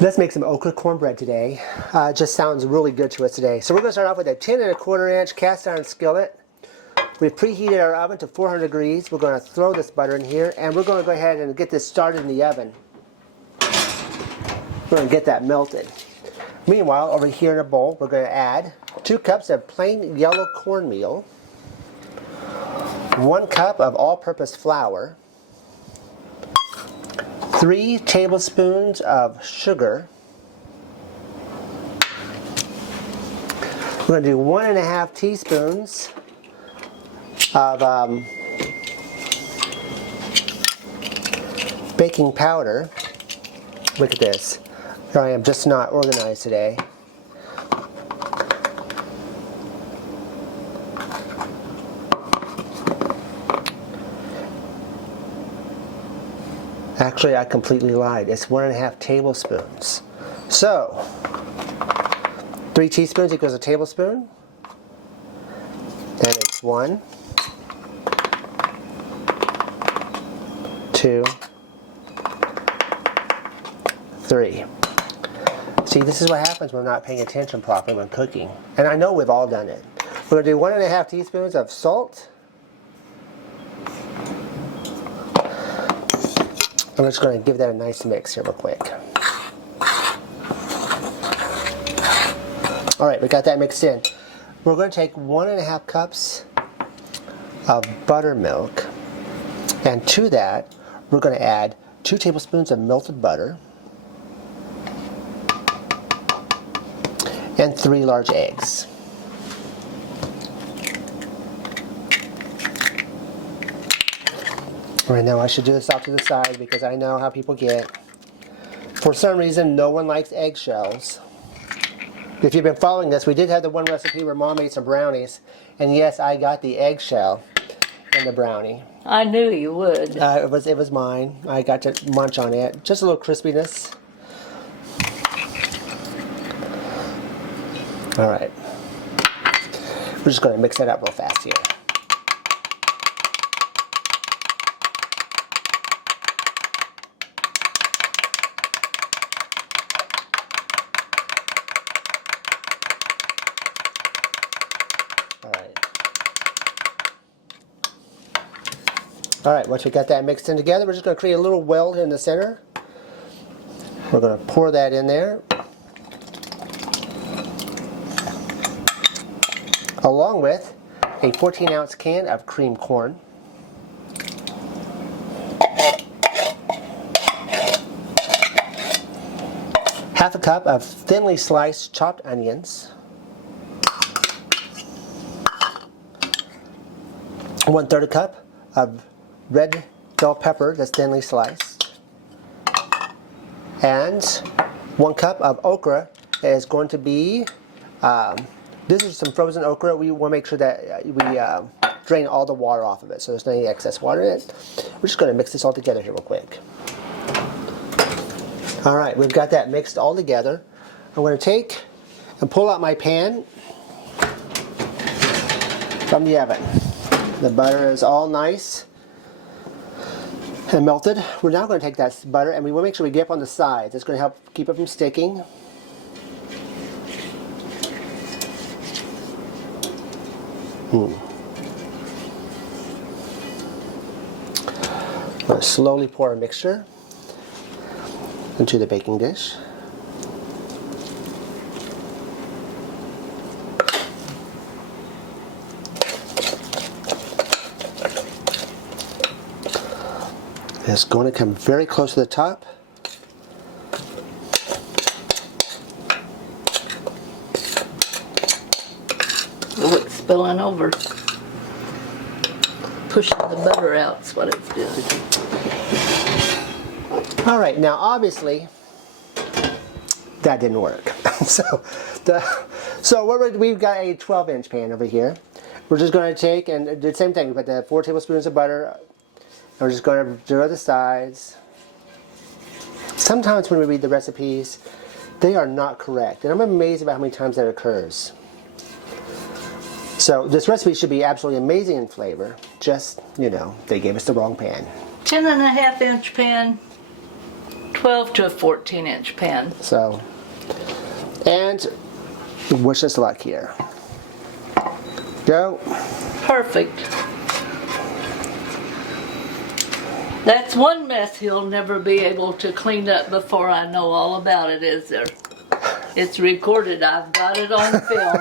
Let's make some okra cornbread today. It just sounds really good to us today. So we're going to start off with a 10¼ inch cast iron skillet. We've preheated our oven to 400 degrees. We're going to throw this butter in here, and we're going to go ahead and get this started in the oven. We're going to get that melted. Meanwhile, over here in a bowl, we're going to add 2 cups of plain yellow cornmeal, 1 cup of all-purpose flour, 3 tablespoons of sugar. We're going to do 1½ teaspoons of baking powder. Look at this. Here I am just not organized today. Actually, I completely lied. It's 1½ tablespoons. So, 3 teaspoons equals a tablespoon. Then it's 1, 2, 3. See, this is what happens when we're not paying attention properly when cooking. And I know we've all done it. We're going to do 1½ teaspoons of salt. I'm just going to give that a nice mix here real quick. Alright, we got that mixed in. We're going to take 1½ cups of buttermilk, and to that we're going to add 2 tablespoons of melted butter and 3 large eggs. Right now I should do this off to the side because I know how people get. For some reason, no one likes eggshells. If you've been following this, we did have the one recipe where Mom made some brownies, and yes, I got the eggshell in the brownie. I knew you would. It was mine. I got to munch on it. Just a little crispiness. All right. We're just going to mix that up real fast here. Alright, once we got that mixed in together, we're just going to create a little weld in the center. We're going to pour that in there, along with a 14-ounce can of cream corn, half a cup of thinly sliced chopped onions, 1/3 a cup of red bell pepper that's thinly sliced, and 1 cup of okra that is going to be, this is some frozen okra. We want to make sure that we drain all the water off of it so there's no excess water in it. We're just going to mix this all together here real quick. Alright, we've got that mixed all together. I'm going to take and pull out my pan from the oven. The butter is all nice and melted. We're now going to take that butter and we want to make sure we get up on the sides. It's going to help keep it from sticking. I'm going to slowly pour a mixture into the baking dish. It's going to come very close to the top. Oh, it's spilling over. Pushing the butter out is what it's doing. Alright, now obviously that didn't work. so we've got a 12-inch pan over here. We're just going to take and do the same thing. We put the 4 tablespoons of butter. And we're just going to do the sides. Sometimes when we read the recipes, they are not correct. And I'm amazed about how many times that occurs. So this recipe should be absolutely amazing in flavor. Just, you know, they gave us the wrong pan. 10.5-inch pan, 12 to a 14-inch pan. So, and wish us luck here. Go. Perfect. That's one mess he'll never be able to clean up before I know all about it, is there? It's recorded. I've got it on film.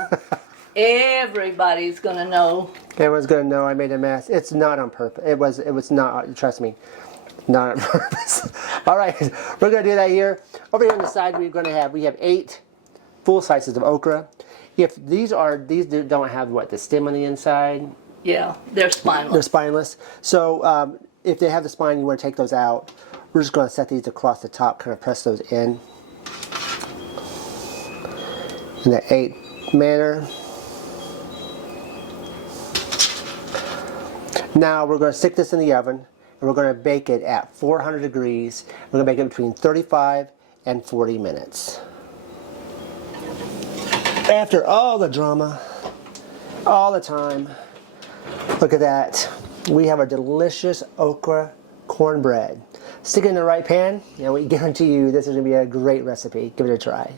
Everybody's gonna know. Everyone's gonna know I made a mess. It's not on purpose. It was not. Trust me, not on purpose. All right, we're gonna do that here. Over here on the side, we have 8 full slices of okra. If these don't have the stem on the inside. Yeah, they're spineless. They're spineless. So if they have the spine, you want to take those out. We're just going to set these across the top, kind of press those in that 8 manner. Now we're going to stick this in the oven, and we're going to bake it at 400 degrees. We're going to bake it between 35 and 40 minutes. After all the drama, all the time, look at that. We have a delicious okra cornbread. Stick it in the right pan, and we guarantee you this is going to be a great recipe. Give it a try.